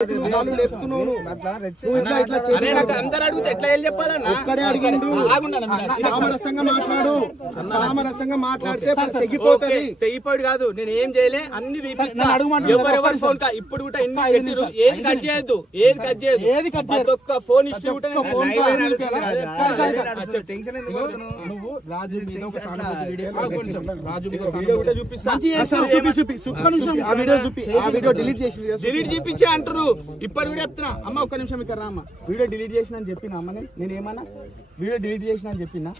అందరు అడిగితే ఎట్లా చెప్పాలన్నా ఒక్కడే అడిగిండు. సామరస్యంగా మాట్లాడు, సామరస్యంగా మాట్లాడితే తెగిపోతుంది. తెగిపోయి కాదు, నేను ఏం చేయలే, అన్ని ఎవరెవరు ఫోన్ ఇప్పుడు కూడా ఏది కట్ చేయొద్దు, ఏది కట్ చేయదు, ఏది కట్ చేయదు. ఒక్క ఫోన్ ఇష్యూ నువ్వు రాజు మీద ఒక సానుభూతి వీడియో డిలీట్ చేపించి అంటారు. ఇప్పుడు వీడియో చెప్తున్నా అమ్మ, ఒక్క నిమిషం ఇక్కడ అమ్మ. వీడియో డిలీట్ చేసిన అని చెప్పిన అమ్మ, నేను ఏమన్నా వీడియో డిలీట్ చేసిన అని చెప్పినా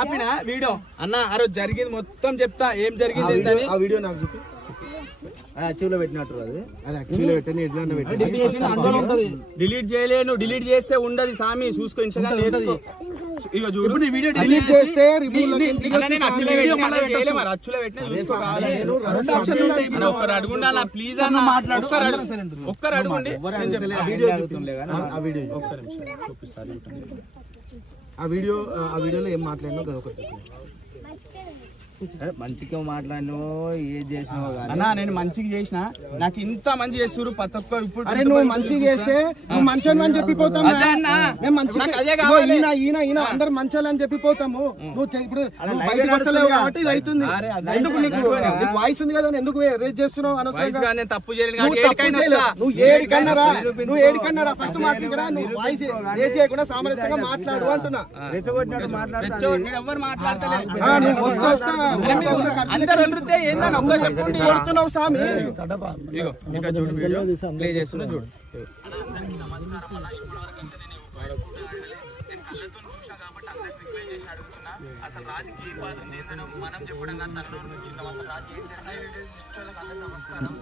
ఆపిన వీడియో అన్న. ఆ రోజు జరిగింది మొత్తం చెప్తా, ఏం జరిగింది ఆ వీడియో నాకు చూపి. యాక్చువల్గా పెట్టినట్టు అది యాక్చువల్గా పెట్టని డిలీట్ చేయలేను. డిలీట్ చేస్తే ఉండదు సామి, చూసుకో. ఇన్స్టాగ్రామ్ నేర్చుకో. ఇగో చూడు, వీడియో డిలీట్ చేస్తే ఒక్కరు అడుగుండా ప్లీజ్ అన్న, ఒక్కరు అడుగుండి. ఆ వీడియోలో ఏం మాట్లాడినా ఒకటి మంచిగా మాట్లాడినో ఏం చేసినావు అన్నా. నేను మంచిగా చేసిన, నాకు ఇంత మంచి చేస్తారు ప్రతి ఒక్కరు. ఇప్పుడు నువ్వు మంచిగా చేస్తే నువ్వు మంచోని అని చెప్పిపోతాము. ఈయన అందరు మంచోళ్ళు అని చెప్పిపోతాము. నువ్వు ఇప్పుడు బయటకు వస్తలేవు కాబట్టి ఇది అవుతుంది. ఎందుకు నీకు వాయిస్ ఉంది కదా, ఎందుకు రేజ్ చేస్తున్నావు? అనవసరంగా తప్పు చేయలేదు. నువ్వు ఏడికన్నారా ఫస్ట్ మాట్లాడరా? నువ్వు వాయిస్ రేజ్ చేయకుండా సామరస్యంగా మాట్లాడు అంటున్నా. ఎవరు మాట్లాడతలేదు. అందరూ కొడుతున్నావు సామి. చూడు, వీడియో ప్లే చేస్తున్నా చూడు. అసలు రాజుకి ఏం బాధ ఉంది ఏందని మనం చెప్పడం కానీ తనలో వచ్చినాం. అసలు రాజు ఏం నమస్కారం.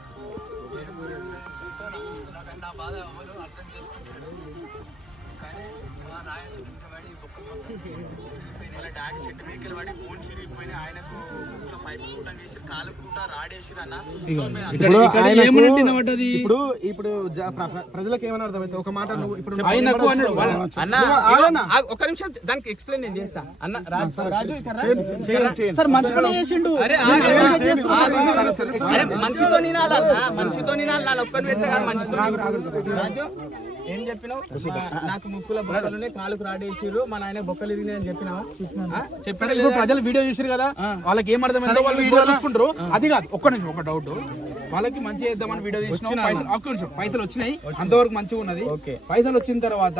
నా బాధ ఎవరు అర్థం చేసుకుంటాడు. కానీ మా నాయకుడు డాడీ చెట్టు మీదకి పడి ఫోన్ చిరిగిపోయినా ఆయనకు పైపు కూటం చేసి కాలు కూట రాడేసి అన్న. ఇప్పుడు ప్రజలకు ఏమన్నా అర్థమైతే ఒక మాట నువ్వు ఇప్పుడు ఒక నిమిషం దానికి ఎక్స్ప్లెయిన్ నేను చేస్తా అన్న. మనిషితో నినాలన్నా, మనిషితో నినాలి. నా ఒక్కని పెడితే కాదు, మనిషితో. రాజు ఏం చెప్పినావు? నాకు ముక్కుల బొక్కలునే కాలుకు రాడేసిరు, మన ఆయన బొక్కలు ఇరిగినాయి అని చెప్పినావా? చెప్పారు. ప్రజలు వీడియో చూసారు కదా, వాళ్ళకి ఏం అర్థమైందో వాళ్ళు వీడియో చూసుకుంటారు. అది కాదు, ఒక్క నిమిషం ఒక డౌట్. వాళ్ళకి మంచి చేద్దామని వీడియో చూసినాం, పైసలు వచ్చినాయి, అంతవరకు మంచిగా ఉన్నది. పైసలు వచ్చిన తర్వాత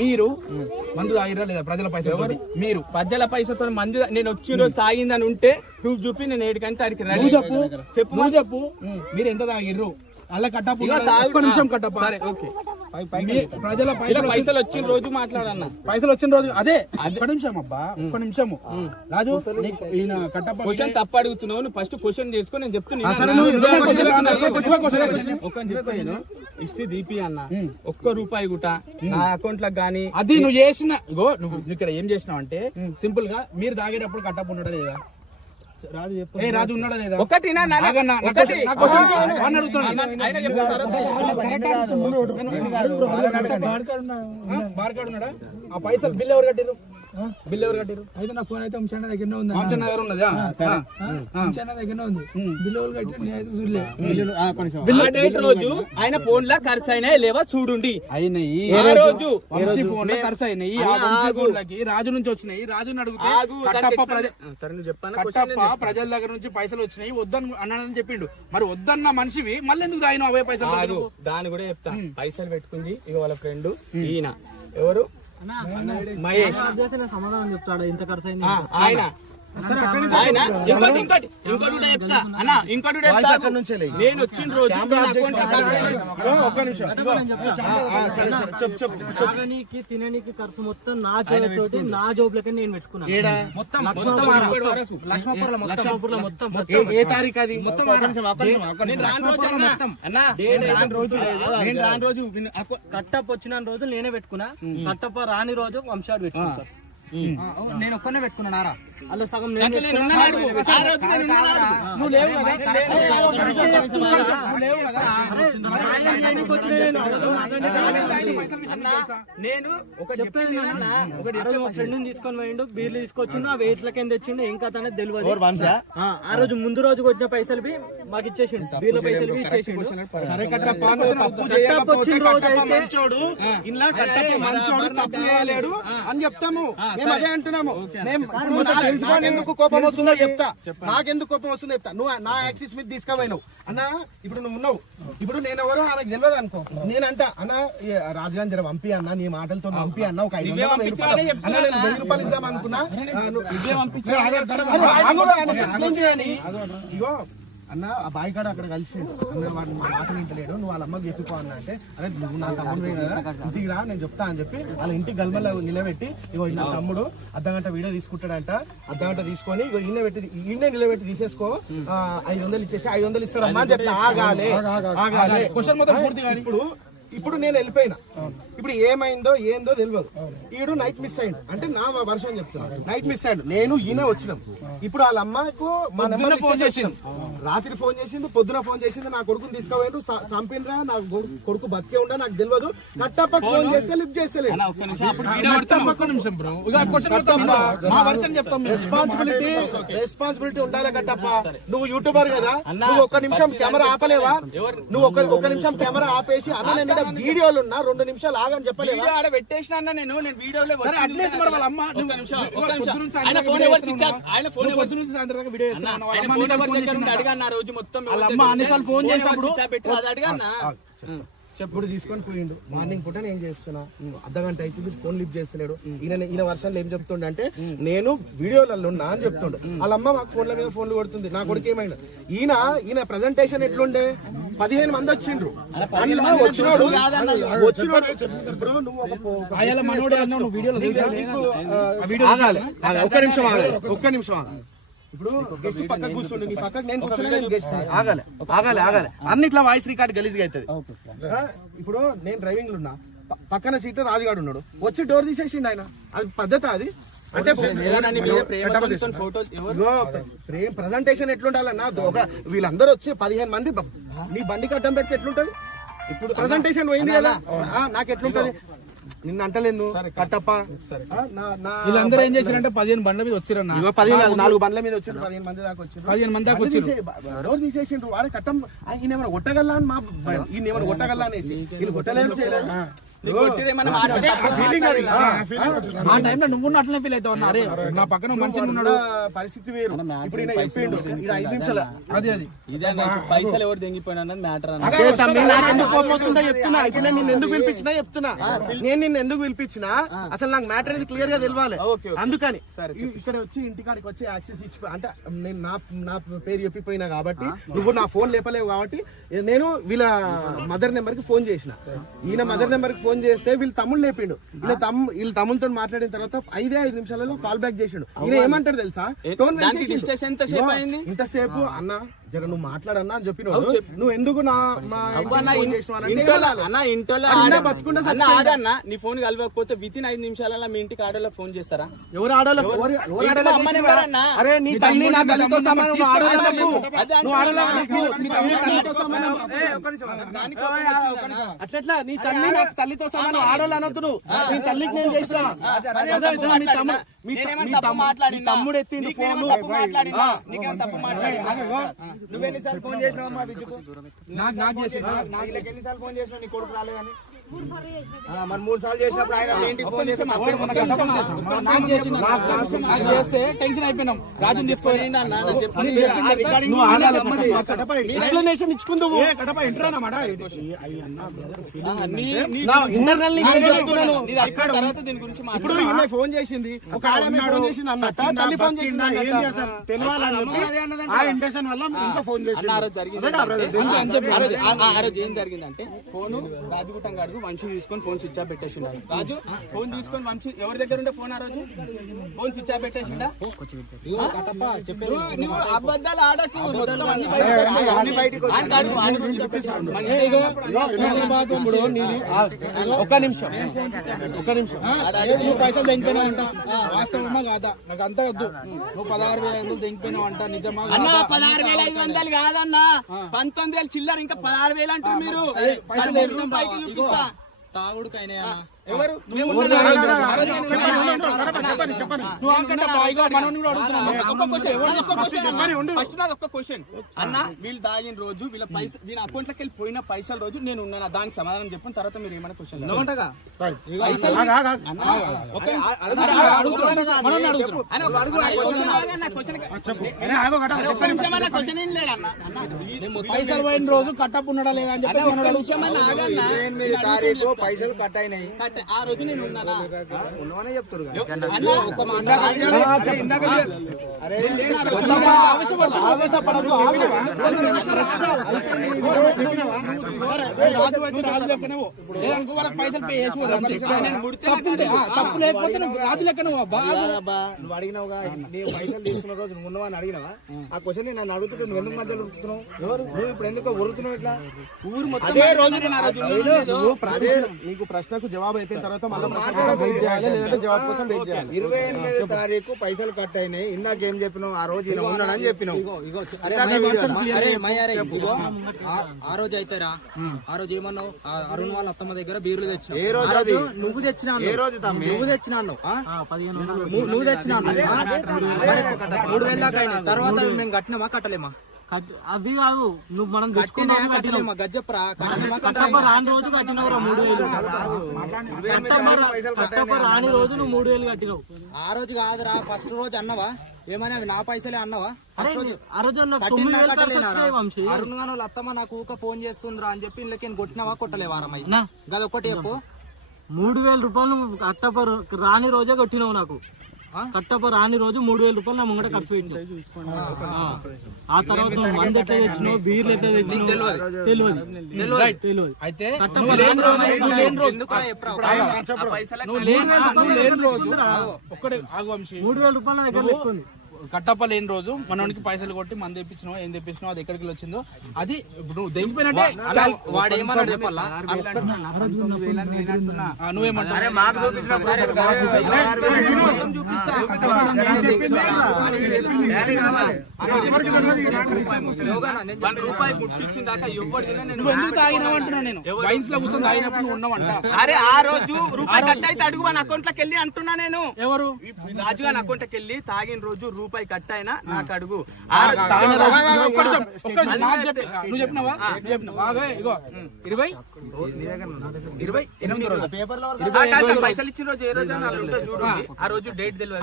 మీరు మందు తాగిరా లేదా? ప్రజల పైసలు మీరు ప్రజల పైసలతో మంది నేను వచ్చిన రోజు తాగిందని ఉంటే ప్రూఫ్ చూపి నేను ఏడికంటే అడిగి రెడీ చెప్పు. మీరు ఎంత తాగిర్రు? అలా కట్టపు నిమిషం కట్టప్ప. సరే ఓకే. ప్రజల పైసలు వచ్చిన రోజు మాట్లాడన్నా. పైసలు వచ్చిన రోజు అదే ఒక్క నిమిషం అబ్బా, ఒక్క నిమిషము. రాజు ఈయన కట్టప్ప క్వశ్చన్ తప్పు అడుగుతున్నావు. నువ్వు ఫస్ట్ క్వశ్చన్ చేసుకో, నేను చెప్తున్నా. హిస్టరీ దీపి అన్న, ఒక్క రూపాయి కూడా నా అకౌంట్ లకు గానీ అది నువ్వు చేసిన. నువ్వు ఇక్కడ ఏం చేసినావు అంటే సింపుల్ గా మీరు తాగేటప్పుడు కట్టప్ప ఉండడా లేదా? రాజు ఉన్నాడా లేదా? ఒకటి బార్కాడు ఉన్నాడా? ఆ పైసలు బిల్ ఎవరు కట్టిరు? బిల్ ఎవరు కట్టిరు? అయితే నా ఫోన్ అయితే వంశన్న దగ్గరనే ఉంది. వంశన్న దగ్గర ఉన్నదా? వంశన్న దగ్గరనే ఉంది. బిల్ ఎవరు కట్టిరు? నేనైతే చూడలే. రోజు ఆయన ఫోన్ లా ఖర్చు అయినాయి లేవా చూడండి. అయినాయి రోజు ఫోన్ లో ఖర్చు అయినాయి. రాజు నుంచి వచ్చినాయి. రాజుని అడిగితే ప్రజల దగ్గర నుంచి పైసలు వచ్చినాయి వద్దని అన్నానని చెప్పిండు. మరి వద్దన్న మనిషివి మళ్ళీ ఎందుకు ఆయన అవే పైసలు? దాని కూడా చెప్తా. పైసలు పెట్టుకుంది ఇక వాళ్ళ ఫ్రెండ్ ఈయన ఎవరు మహేష్ సమాధానం చెప్తాడు. ఇంత ఖర్చు అయింది ఆయన. ఇంకోటి చెప్తా అన్న, ఇంకోటి నేను వచ్చిన రోజు తాగనీకి తిననీకి ఖర్చు మొత్తం నా జోబుతోటి, నా జోబులకి నేను పెట్టుకున్నాను. లక్ష్మీపురంలో మొత్తం ఏ తారీఖు అది మొత్తం కట్టప్ప వచ్చిన రోజు నేనే పెట్టుకున్నా. కట్టప్ప రాని రోజు వంశాడు పెట్టుకున్నా. నేను ఒక్కనే పెట్టుకున్నారా? అలా సగం నువ్వు లేవు నేను చెప్పేది ఫ్రెండ్ తీసుకొని పోయిండు, బీర్లు తీసుకొచ్చిండు, ఆ వెయిట్ల కింద తెచ్చిండు, ఇంకా తనది తెలియదు. ఆ రోజు ముందు రోజుకి వచ్చిన పైసలు మాకు ఇచ్చేసిండు, బీర్ల పైసలు ఇచ్చేసిండు. అని చెప్తాము. మేము అదే అంటున్నాము. ఎందుకు కోపం వస్తుందో చెప్తా, నాకెందుకు కోపం వస్తుందో చెప్తా. నువ్వు నా యాక్సిస్ మీద తీసుకుపోయినావు అన్న. ఇప్పుడు నువ్వు ఉన్నావు, ఇప్పుడు నేను ఎవరో ఆమెకు తెలియదు అనుకో. నేనంట అన్న రాజుగాని జర పంపి అన్న, నీ మాటలతో పంపి అన్న, ఒక 500 అన్న నేను 1000 రూపాయలు ఇద్దాం అనుకున్నా. ఇగో అన్న ఆ బాయ్ కాడ అక్కడ కలిసిండు అన్న, వాడు మా మాట వింటలేడు, నువ్వు వాళ్ళ అమ్మకి చెప్పిపో అన్న అంటే, అరే నువ్వు నా తమ్ముడు కదా ఇంటికి రా నేను చెప్తా అని చెప్పి వాళ్ళ ఇంటికి గల్మల్లో నిలబెట్టి, ఇగో నా తమ్ముడు అర్ధగంట వీడియో తీసుకుంటాడంట, అర్ధగంట తీసుకొని ఇగో ఈయన నిలబెట్టి తీసేసుకో, 500 ఇచ్చేసి 500 ఇస్తాడమ్మా అని చెప్తా. ఆగాలే ఇప్పుడు నేను వెళ్ళిపోయినా. ఇప్పుడు ఏమైందో ఏందో తెలియదు. ఈడు నైట్ మిస్ అయ్యిండు అంటే నా వర్షం చెప్తున్నా, నైట్ మిస్ అయ్యిండు. నేను ఈయన వచ్చినాం. ఇప్పుడు వాళ్ళ అమ్మకు మా నెంబర్ ఫోన్ చేసిండు, రాత్రి ఫోన్ చేసింది, పొద్దున ఫోన్ చేసింది, నా కొడుకుని తీసుకుపోయాడు, చంపినరా, నా కొడుకు బతికే ఉండా నాకు తెలియదు. కట్టప్ప ఫోన్ చేస్తే లిఫ్ట్ చేస్తలేదు. రెస్పాన్సిబిలిటీ ఉండాలి కట్టప్ప. నువ్వు యూట్యూబర్ కదా, నువ్వు ఒక్క నిమిషం కెమెరా ఆపలేవా? నువ్వు ఒక్క నిమిషం కెమెరా ఆపేసి అన్న నేను వీడియోలు ఉన్నా 2 నిమిషాలు ఆగని చెప్పలేవా? ఆడ పెట్టేసిన నేను వీడియోలో అడిగా రోజు మొత్తం చెప్పుడు తీసుకొని పోయిండు. మార్నింగ్ పూట నేను చేస్తున్నా, అర్ధగంట అవుతుంది, ఫోన్ లిఫ్ట్ చేస్తలేడు. ఈయన వర్షాలు ఏం చెప్తుండే అంటే నేను వీడియోలలో ఉన్నా అని చెప్తుండే. వాళ్ళమ్మ మాకు ఫోన్ల మీద ఫోన్లు కొడుతుంది. నా కొడుకు ఏమైనా ఈయన ప్రెజెంటేషన్ ఎట్లుండే, 15 మంది వచ్చిండ్రు. వచ్చినోడు ఒక్క నిమిషం ఇప్పుడు గెస్ట్ పక్కకు కూర్చోండి, నీ పక్కకు నేను కూర్చోలే, గెస్ట్ ఆగాలి అన్నిట్లా వాయిస్ రికార్డ్ గలీజ్గా అవుతుంది. ఇప్పుడు నేను డ్రైవింగ్ లో ఉన్నా, పక్కన సీట్ రాజుగాడు ఉన్నాడు, వచ్చి డోర్ తీసేసిండు ఆయన. అది పద్ధత? అది అంటే ప్రజెంటేషన్ ఎట్లుండాలన్నా? వీళ్ళందరూ వచ్చి 15 మంది నీ బండికి అడ్డం పెడితే ఎట్లుంటది? ఇప్పుడు ప్రజెంటేషన్ పోయింది కదా, నాకు ఎట్లుంటది? నిన్న అంటలేదు కట్టప్ప. వీళ్ళందరూ ఏం చేశారంటే 15 బండ్ల మీద వచ్చారు, 4 బండ్ల మీద వచ్చారు, 15 మంది దాకా వచ్చారు. 15 మంది దాకా వచ్చారు. డోర్ తీసేసిండ్రు. వాడే కట్టం ఈయన ఏమైనా కొట్టగల్లా అని, ఈయన ఏమైనా కొట్టగల్లా అనేసి వీళ్ళు కొట్టలేదు, చేయలేదు. ఆ టైంలో నువ్వు అట్లనే ఫీల్ అవుతావు. అరే నా పక్కన మనిషి ఉన్నాడు, పరిస్థితి వేరు. ఇప్పుడు చెప్పిండు 5 నిమిషాలు పైసలు ఎవరు తెంగిపోయినా మ్యాటర్. చెప్తున్నా నిన్ను ఎందుకు పిలిపించినా చెప్తున్నా. నేను నిన్ను ఎందుకు పిలిపించినా అసలు నాకు మ్యాటర్ అనేది క్లియర్ గా తెలియాలి. అందుకని ఇక్కడ వచ్చి ఇంటికాడికి వచ్చి యాక్సెస్ ఇచ్చి అంటే నేను నా పేరు చెప్పిపోయినా కాబట్టి, నువ్వు నా ఫోన్ లేపలేవు కాబట్టి నేను వీళ్ళ మదర్ నెంబర్ కి ఫోన్ చేసిన. ఈయన మదర్ నెంబర్ కి ఫోన్ చేస్తే వీళ్ళు తమ్ముడు లేపిండు. వీళ్ళ తమ్ముడితో మాట్లాడిన తర్వాత 5 నిమిషాలలో కాల్ బ్యాక్ చేసిండు. ఈయన ఏమంటాడు తెలుసా? ఇంతసేపు అన్న జర నువ్వు మాట్లాడన్నా అని చెప్పి నువ్వు ఎందుకు నీ ఫోన్ కలవకపోతే వితిన్ 5 నిమిషాలలో మీ ఇంటికి ఆడోళ్ళకి ఫోన్ చేస్తారా? ఎవరు ఆడోళ్ళ? అరే నీ తల్లి నా తల్లితో సమానం. అట్లా నీ తల్లి నా తల్లితో సమానం, ఆడోళ్ళు అనొద్దు. నీ తల్లికి నేను చేసిన తమ్ముడు ఎత్తిండు ఫోన్. నువ్వెన్నిసార్లు ఫోన్ చేసినావు మా బిడ్డకు? నాకు ఎన్నిసార్లు ఫోన్ చేసినావు? నీ కొడుకు రాలేదని మరి 3 సార్లు చేసినప్పుడు ఆయన ఏంటి ఫోన్ చేసి చేస్తే టెన్షన్ అయిపోయినాం. రాజుని తీసుకొని ఎక్స్ప్లెనేషన్ ఇచ్చుకుందావు. ఇప్పుడు ఈమె ఫోన్ చేసింది, ఒక ఆడమే ఫోన్ చేసింది అన్నట్ట, తల్లి ఫోన్ చేసింది ఏం జరిగిందంటే ఫోను రాజగుట్టం గాడు వంశీ తీసుకొని ఫోన్ స్విచ్ ఆఫ్ పెట్టేసిండు. రాజు ఫోన్ తీసుకొని వంశీ ఎవరి దగ్గర ఉండే ఫోన్ ఆ రోజు ఫోన్ స్విచ్ ఆఫ్ పెట్టేసిండా? నువ్వు అబద్ధాలు ఆడకు. మొత్తం అన్ని బయటికి ఒక్క నిమిషం నువ్వు పైసలు తెంగిపోయినా అంట వాస్తవమా కాదా? నాకు అంతా వద్దు. నువ్వు 16,500 తెంగిపోయినావు అంట నిజమా? అన్న 16,500 కాదన్నా 19,000 చిల్లర ఇంకా 16,000 అంటారు మీరు. పైకి చూపిస్తా తాగుడుకైనా ఎవరు ఒక్క క్వశ్చన్ అన్న, వీళ్ళు తాగిన రోజు వీళ్ళ అకౌంట్ లోకి వెళ్ళి పోయిన పైసల రోజు నేను ఉన్నాను. దానికి సమాధానం చెప్పిన తర్వాత మీరు ఏమైనా క్వశ్చన్ పైసలు పోయిన రోజు కట్టప్ ఉన్నాడా లేదా అని చెప్పి పైసలు కట్ అయినాయి ఆ రోజు నేను ఉన్నానా ఉన్నవనే చెప్తారు. పైసలు పే తప్పు లేకపోతే రాజు లెక్క నువ్వు అడిగినావుగా, నేను పైసలు తీసుకున్న రోజు నువ్వు ఉన్నవని అడిగినావా? ఆ క్వశ్చన్ నన్ను అడుగుతుంటే నువ్వు ఎందుకు మధ్యలో ఉరుకుతున్నావు? నువ్వు ఇప్పుడు ఎందుకు ఉరుకుతున్నావు ఇట్లా? అదే రోజు నీకు ప్రశ్నకు జవాబు అయిపోయిన తర్వాత మళ్ళీ వెయిట్ చేయాలి, లేదంటే జవాబు కోసం వెయిట్ చేయాలి. 28వ తారీఖు పైసలు కట్ అయినాయి. ఇందాక ఏం చెప్పినావు? ఆ రోజు ఈయన ఉన్నాడని చెప్పినావు. ఆ రోజు అయితేరా, ఆ రోజు ఏమన్నావు? అరుణ్ వాళ్ళ అత్తమ్మ దగ్గర బీర్లు తెచ్చినావు. ఏ రోజు అది? నువ్వు తెచ్చినా? ఏ రోజు తమ్మి? నువ్వు తెచ్చినావు. నువ్వు తెచ్చినావు. 3,000 దాకా అయినాయి. తర్వాత మేము కట్టినామా కట్టలేమా? అవి కాదు, నువ్వు మనం కట్టలేమా? గజ్జప్పరా రాని రోజు కట్టినవు 3,000. రాని రోజు నువ్వు 3,000 కట్టినావు. ఆ రోజు కాదురా, ఫస్ట్ రోజు అన్నవా? ఏమైనా నా పైసలే అన్నవా? అరుణ్ గాను వాళ్ళ అత్తమ్మ నాకు ఊక ఫోన్ చేస్తుందిరా అని చెప్పి ఇళ్ళకి కొట్టినవా కొట్టలేవా? రమయ్య గదొక్కటి చెప్పు. 3,000 రూపాయలు కట్టప రాని రోజే కొట్టినావు నాకు. కట్టప రాని రోజు 3,000 రూపాయలు నా ముంగట ఖర్చు పెట్టినావు. ఆ తర్వాత మంది ఎట్లా తెచ్చినావు, బీర్లు ఎట్లా తెచ్చినావు తెలియదు. అయితే ఒక్కడే ఆగు వంశీ. 3,000 రూపాయలు నా దగ్గర పెట్టుకుంది. కట్టప్ప లేని రోజు మనోనికి పైసలు కొట్టి మంది తెప్పించినావు, ఏం తెప్పించినావు, అది ఎక్కడికి వచ్చిందో అది ఇప్పుడు నువ్వు దెంగిపోయినట్టే. వాడు ఏమన్నాడు చెప్పాలా? నువ్వేమంటావు? నువ్వు ఎందుకు తాగినావు అంటున్నావు? నేను వైన్స్ లో కూర్చొని తాగినప్పుడు నువ్వు ఉన్నావంట. అరే ఆ రోజు రూపాయి కట్ అయితే అడుగు మన అకౌంట్ లోకి వెళ్ళి అంటున్నా నేను. ఎవరు? రాజు గారి అకౌంట్ లోకి వెళ్ళి తాగిన రోజు రూపాయి కట్ అయినా నాకు అడుగు. నువ్వు చెప్పినావా? ఇగో 28 రోజు పైసలు ఇచ్చిన రోజు ఏ రోజు చూడు. ఆ రోజు డేట్ తెలియదు.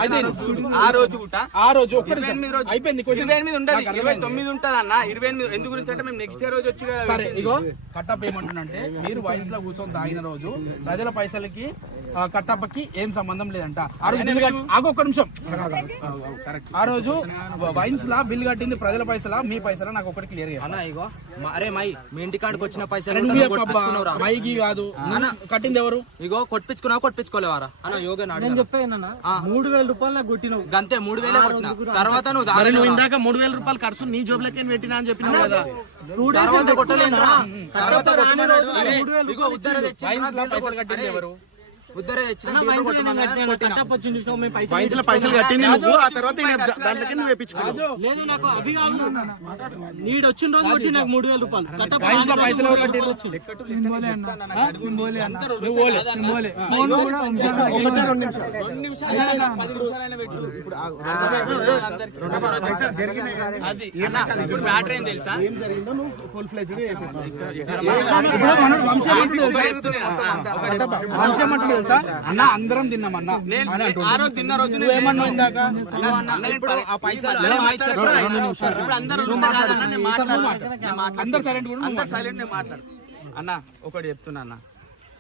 ఆ రోజు అయిపోయింది. 28 ఉండదు, 29 ఉంటది అన్న. 28 ఎందుకు గురించి అంటే మేము నెక్స్ట్ డే రోజు వచ్చి సరే ఇగో కట్టప్ప ఏమంటున్నంటే మీరు వైన్స్ లో కూర్చొని తాగిన రోజు ప్రజల పైసలకి కట్టప్పకి ఏం సంబంధం లేదంట. ఆ రోజు ఒక్క నిమిషం. ఆ రోజు వైన్స్ లా బిల్ కట్టింది ప్రజల పైసలా మీ పైసలా? నాకు ఒకటి క్లియర్ గా. ఇగో అరే మై మీ ఇంటి కాడికి వచ్చిన పైసలు మైకి కాదు కట్టింది ఎవరు? ఇగో కొట్టించుకోలేవారా అన్న? యోగా నేను చెప్పాను 3,000 రూపాయలు నాకు కొట్టినావు. అంతే 3,000 కొట్టినా. తర్వాత నువ్వు ఇందాక 3,000 రూపాయలు ఖర్చు నీ జోబ్ లెక్క పెట్టినా అని చెప్పినా కదా. తర్వాత కొట్టలేదురా. తర్వాత ఇగో ఉద్దర తెచ్చి వైన్స్ లా పైసలు కట్టింది ఎవరు? ఉద్దర తెచ్చిన పైసలు కట్టింది నువ్వు, ఆ తర్వాత దాంట్లోకి నువ్వు వేపించుకున్నావు. లేదు నాకు అవి కాదు, నీడు వచ్చిన రోజు కొట్టి నాకు 3,000 రూపాయలు. వైన్స్ లో పైసలు ఎవరు కట్టిండ్రు? అది ఇప్పుడు మ్యాటర్ ఏం తెలుసా? ఏం జరిగిందో నువ్వు ఫుల్ ఫ్లెడ్జ్డ్ తెలుసా అన్న? అందరం తిన్నామన్నా. ఆ రోజు తిన్న రోజు నువ్వేమన్నావు ఇందాక? ఆ పైసలు అందరు సైలెంట్ మాట్లాడు అన్న. ఒకటి చెప్తున్నా అన్న,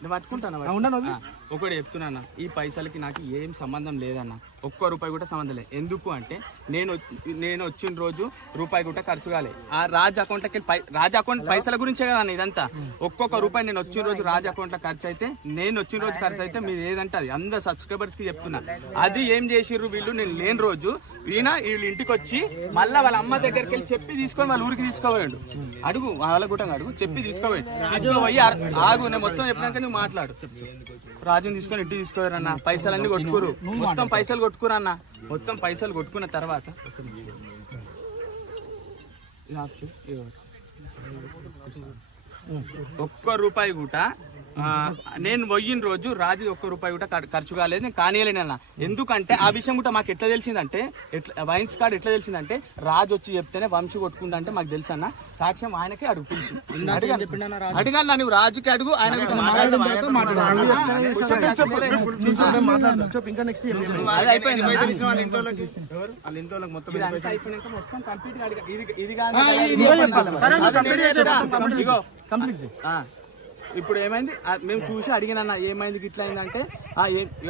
నేను పట్టుకుంటాను. ఒకటి చెప్తున్నా, ఈ పైసలకి నాకు ఏం సంబంధం లేదన్న. ఒక్క రూపాయి కూడా సంబంధం లేదు. ఎందుకు అంటే నేను వచ్చిన రోజు రూపాయి కూడా ఖర్చు కాలే. ఆ రాజ్ అకౌంట్కి రాజ్ అకౌంట్ పైసల గురించే కదా ఇదంతా. ఒక్కొక్క రూపాయి నేను వచ్చిన రోజు రాజ్ అకౌంట్లో ఖర్చు అయితే, నేను వచ్చిన రోజు ఖర్చు అయితే మీరు ఏదంటే అది అందరు సబ్స్క్రైబర్స్ కి చెప్తున్నా. అది ఏం చేసిర్రు వీళ్ళు, నేను లేని రోజు వీళ్ళు ఇంటికి వచ్చి మళ్ళీ వాళ్ళ అమ్మ దగ్గరికి వెళ్ళి చెప్పి తీసుకొని వాళ్ళ ఊరికి తీసుకోపోయాడు. అడుగు వాళ్ళ గుట్టంగా అడుగు, చెప్పి తీసుకుపోయి ఆగు నేను మొత్తం చెప్పినాక నువ్వు మాట్లాడు. రాజుని తీసుకొని ఇంటికి తీసుకోరన్న, పైసలన్నీ కొట్టుకురు, మొత్తం పైసలు కొట్టుకురన్న. మొత్తం పైసలు కొట్టుకున్న తర్వాత ఒక్క రూపాయి కూడా నేను పోయిన రోజు రాజు ఒక్క రూపాయి కూడా ఖర్చు కాలేదు, నేను కానియలేనన్న. ఎందుకంటే ఆ విషయం కూడా మాకు ఎట్లా తెలిసిందంటే, వైన్స్ కార్డ్ ఎట్లా తెలిసిందంటే రాజు వచ్చి చెప్తేనే వంశీ కొట్టుకుందంటే మాకు తెలుసు అన్న. సాక్ష్యం ఆయనకే అడుగు, పిలిచి అడిగాను. నువ్వు రాజుకి అడుగు, ఆయన మొత్తం కంప్లీట్. ఇప్పుడు ఏమైంది మేము చూసి అడిగినా ఏమైంది ఇట్లా అయిందంటే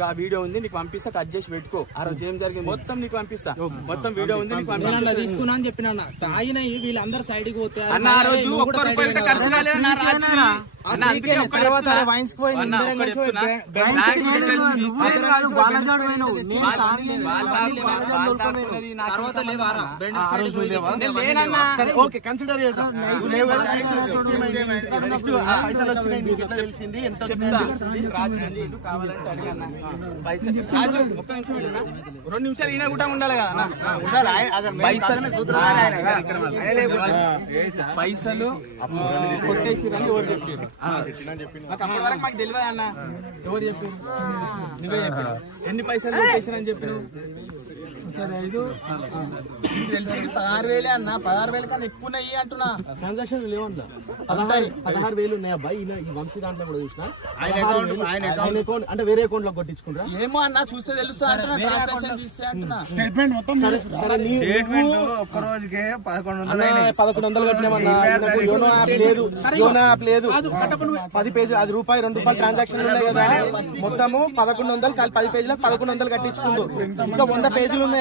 ఆ వీడియో ఉంది నీకు పంపిస్తా, కట్ చేసి పెట్టుకో. ఆ రోజు ఏం జరిగింది మొత్తం నీకు పంపిస్తా, మొత్తం వీడియో ఉంది నీకు పంపిస్తా తీసుకున్నా అని చెప్పిన. తాగిన వీళ్ళందరూ సైడ్ కి పోతే అన్న ఆ రోజు ఒక్క రూపాయి ఖర్చు కాలేదు తర్వాత వైన్స్ కి పోయింది. తెలిసింది ఎంత రెండు నిమిషాలు ఈయన కూడా ఉండాలి కదా. పైసలు కొట్టేసిరని ఎవరు చెప్పారు? అప్పటి వరకు మాకు తెలియదు అన్న. ఎవరు చెప్పారు? నువ్వే చెప్పారు. ఎన్ని పైసలు కొట్టేసిరని చెప్పారు? తెలిసింది 16,000 అన్న. 16,000 కన్నా ఎక్కువ ఉన్నాయి అంటున్నా. ట్రాన్సాక్షన్ లేవన్నా 16,000 ఉన్నాయి అబ్బాయి. ఈ వంశీ దాంట్లో కూడా చూసిన ఆయన అకౌంట్ అంటే వేరే అకౌంట్ లో కొట్టించుకుంటా ఏమో అన్న, చూస్తే తెలుస్తా అంటున్నా. ట్రాన్సాక్షన్ తీస్తే అంటున్నా. స్టేట్మెంట్ మొత్తం ఒక్క రోజుకే 1100 కట్టినామన్నా. యోనో యాప్ లేదు, యోనో యాప్ లేదు. 10 పేజీలు, అది రూపాయి 2 రూపాయలు ట్రాన్సాక్షన్ ఉన్నాయి కదా. మొత్తము 1100 10 పేజీలకు 1100 కట్టించుకుంటూ ఇంకా 100 పేజీలు ఉన్నాయంట.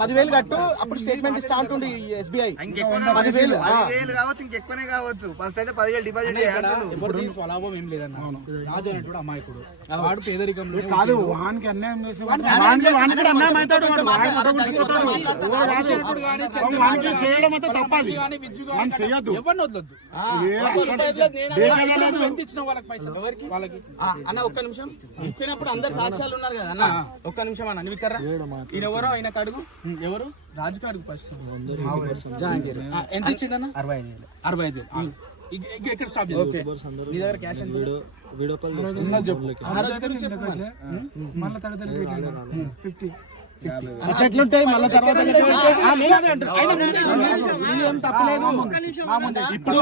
10,000 కట్టు, అప్పుడు స్టేట్మెంట్ ఇస్తా ఉంటుంది ఎస్బీఐ. 10,000 కావచ్చు, ఇంకెక్కువనే కావచ్చు. ఫస్ట్ అయితే 10,000 డిపాజిట్ స్వలాభం ఏం లేదన్న. రాజు అనేటువంటి అమాయకుడు, వాడు పేదరికంలో కాదు, వానికి అన్యాయం చేసేవాడు చేయడం అయితే తప్పదు. ఎవరిని వదలొద్దు. ఎంత ఇచ్చిన వాళ్ళకి పైసలు వాళ్ళకి అన్న ఒక్క నిమిషం. ఇచ్చినప్పుడు అందరు సాక్ష్యాలు ఉన్నారు కదా అన్న. ఒక్క నిమిషం అన్న, నువ్వు ఇక్కరా. ఈయన ఎవరో ఆయన అడుగు. ఎవరు? రాజుకి అడుగు ఫస్ట్. ఎంత ఇచ్చిండన్న? 65,000. ఎక్కడ స్టాప్ చేయాలి? నీ దగ్గర క్యాష్ ఎంత? వీడియో కాల్ ఎట్లుంటాయి మళ్ళీ తర్వాత ఇప్పుడు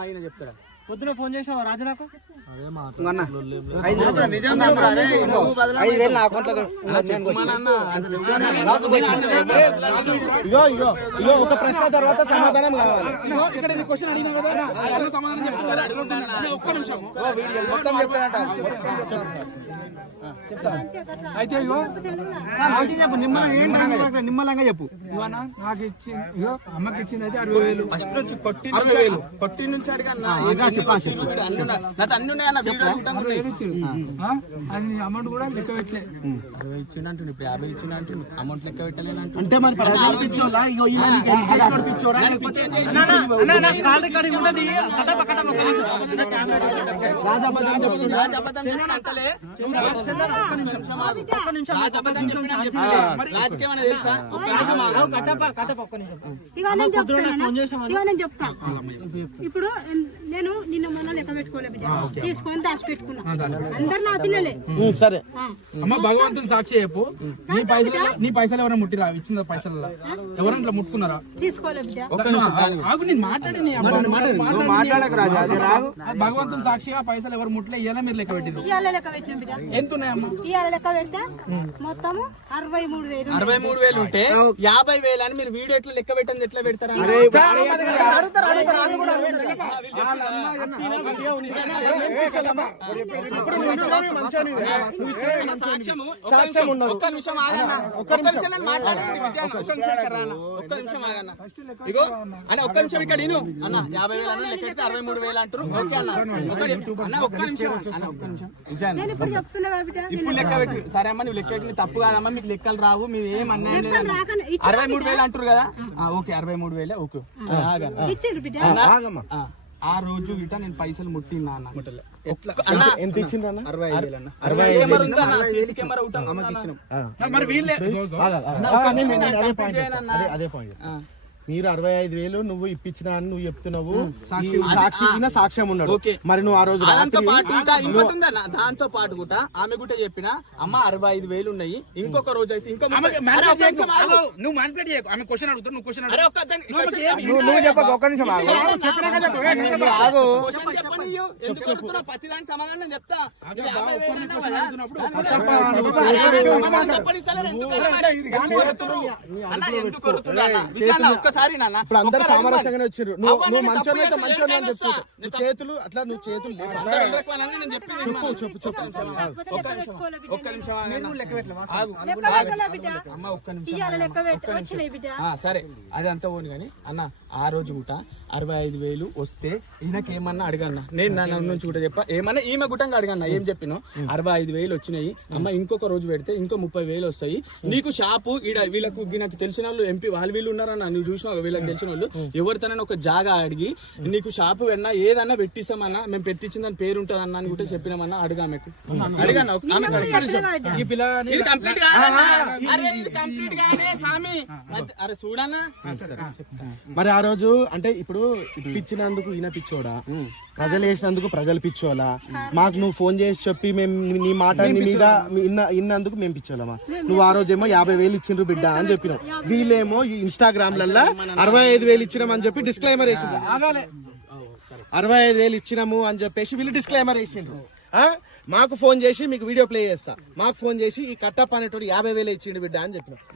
ఆయన చెప్తారా? పొద్దున ఫోన్ చేసావా రాజు నాకు? ఒక ప్రశ్న తర్వాత సమాధానం కావాలి. క్వశ్చన్ అడిగినా కదా, సమాధానం చెప్తారు. ఒక్క నిమిషం అయితే చెప్పు, నిమ్మలంగా చెప్పు. నాకు ఇచ్చింది, అమ్మకి ఇచ్చింది అయితే 60,000. ఫస్ట్ నుంచి కొట్టి నుంచి అడిగా అది అమౌంట్ కూడా లెక్క పెట్టలే. 60 ఇచ్చిండు, ఇప్పుడు 50 ఇచ్చిండు, అమౌంట్ లెక్క పెట్టలేనంటు. అంటే మరి ఇప్పుడు నేను నిన్న మొన్న లెక్క పెట్టుకోలే బిడ్డ, తీసుకొని దాచి పెట్టుకున్నా. అందరు నా పిల్లలే. సరే అమ్మ, భగవంతుని సాక్షి చెప్పు. నీ పైసలు ఎవరైనా ముట్టిరా? ఇచ్చిన పైసలలో ఎవరైనా ముట్టుకున్నారా? తీసుకోలే బిడ్డ. ఆగు, నేను మాట్లాడి భగవంతుని సాక్షిగా పైసలు ఎవరు ముట్టలే. ఇలా మీరు లెక్క పెట్టిరు. ఇవాళ లెక్క పెట్టిన బిడ్డ. ఎంత ఉన్నాయమ్మా? ఇవాళ లెక్క పెడితే మొత్తము 63,000. 63,000 ఉంటే 50,000 అని మీరు వీడియో ఎట్లా లెక్క పెట్టండి, ఎట్లా పెడతారా? ఇప్పుడు నువ్వు ఇచ్చినవి మంచిగానే ఉన్నాయి. నువ్వు ఇచ్చినవి సాక్ష్యము, సాక్ష్యం ఉన్నది. ఒక్క నిమిషం ఆగన్న. ఒక్క నిమిషం నేను మాట్లాడుతుంది విజయ్ అన్న. ఒక్క నిమిషం ఇక్కడ రా అన్న. ఒక్క నిమిషం ఆగన్న. ఇగో అన్న ఒక్క నిమిషం ఇక్కడ ఇను అన్న 50,000 అన్న లెక్క పెడితే 63,000 అంటారు. ఓకే అన్న అన్న ఒక్క నిమిషం అన్న ఒక్క నిమిషం విజయ్ అన్న. నేను ఇప్పుడు చెప్తున్నా బిడ్డ ఇప్పుడు లెక్క పెట్టి సరే అమ్మా నువ్వు లెక్క పెట్టి తప్పు కాదమ్మా మీకు లెక్కలు రావు మీరు ఏం అన్యాయం లేదు లెక్కలు రాకనే 63,000 అంటారు కదా ఓకే 63,000 ఓకే ఆగన్న. ఇచ్చిండు బిడ్డ ఆగమ్మా. ఆ రోజు గిట నేను పైసలు ముట్టినా అన్న అన్న ఎంత ఇచ్చిండ్రు అన్న? 65,000 అన్న. CC కెమెరా ఉందా అన్న? CC కెమెరా ఉంటాం మరి వీళ్ళే అదే పాయింట్. మీరు 65,000 నువ్వు ఇప్పించిన అని నువ్వు చెప్తున్నావు. ఈ సాక్షి విన సాక్ష్యం ఉన్నాడు. ఓకే. మరి నువ్వు ఆ రోజు దాంతో రాత్రి పాటు కూడా ఇంకోటి ఉందన్న దాంతో పాటు కూడా ఆమె కూడా చెప్పిన అమ్మ 65,000 ఉన్నాయి ఇంకొక రోజు అయితే ఇంకో నువ్వు మ్యానిపులేట్ చేయకు. ఆమె క్వశ్చన్ అడుగుతావు, నువ్వు క్వశ్చన్ అరే ఒక్క నువ్వు చెప్పక ఒక్క నిమిషం ఆగు. ఆగు. ఎందుకు అడుగుతున్నావు? ప్రతి దానికి సమాధానం నేను చెప్తా ఇది 50,000 అన్నావు కదా? సమాధానం చెప్పనిస్తలేరు. ఎందుకు కొరుతుర్రు? అన్న ఎందుకు కొరుతుర్రు అన్న? విజయన్న ఒక్కసారి నాన్న ఇప్పుడు అందరు ఒక్క సామరస్యంగానే వచ్చారు. నువ్వు అవ్వ, నేను మంచోనే తప్పు మంచోనే అని చేస్తా. చెప్తావు. నువ్వు చేతులు అట్లా నువ్వు చేతులు లేపా. అందరూ ఉండకపోవాలని నేను చెప్పింది వినమా? చెప్పు కాకపోతే లెక్క పెట్టుకోలే బిడ్డ. ఒక్క నిమిషం ఆగన్న. లెక్క పెట్టలే బిడ్డ. అమ్మ ఒక్క నిమిషం ఇయ్యాల లెక్క పెట్టి వచ్చినాయి బిడ్డ. సరే అది అంతా పోను కానీ అన్న ఆ రోజు కూడా 65,000 వస్తే ఈయనకి ఏమన్నా అడగన్నా నేను నా నుంచి కూడా చెప్పా ఏమన్నా ఈమె గుట్టంగా అడగన్నా ఏం చెప్పిన 65,000 వచ్చినాయి అమ్మ ఇంకొక రోజు పెడితే ఇంకో 30,000 వస్తాయి నీకు షాపు ఈడ వీళ్ళకు నాకు తెలిసిన వాళ్ళు ఎంపీ వాళ్ళు వీళ్ళు ఉన్నారన్న నువ్వు చూసిన వీళ్ళకి తెలిసిన వాళ్ళు ఎవరితోనైనా ఒక జాగా అడిగి నీకు షాపు వెన్నా ఏదన్నా పెట్టిస్తామన్నా మేము పెట్టించిందని పేరు ఉంటుంది అన్న అని కూడా చెప్పినామన్నా అడిగామెకు అడిగాను ఈ పిల్ల ఇది కంప్లీట్ కాదన్నా అరే ఇది కంప్లీట్ కాదే స్వామి అరే చూడన్నా మరి ఆ రోజు అంటే ఇప్పుడు ఇప్పించినందుకు ఈయన పిచ్చోడా ప్రజలు వేసినందుకు ప్రజలు పిచ్చోలా మాకు నువ్వు ఫోన్ చేసి చెప్పి మేము నీ మాట నీ మీద ఇన్నందుకు మేము పిచ్చోలమా నువ్వు ఆ రోజేమో 50,000 ఇచ్చిండ్రు బిడ్డ అని చెప్పినావు వీళ్ళేమో ఇన్స్టాగ్రామ్ లల్లా 65,000 ఇచ్చినామని చెప్పి డిస్క్లైమర్ వేసిండ్రు 65,000 ఇచ్చినాము అని చెప్పేసి వీళ్ళు డిస్క్లైమర్ వేసిండ్రు మాకు ఫోన్ చేసి మీకు వీడియో ప్లే చేస్తా మాకు ఫోన్ చేసి ఈ కట్టప్ప అనేటువంటి 50,000 ఇచ్చిండు బిడ్డ అని చెప్పినావు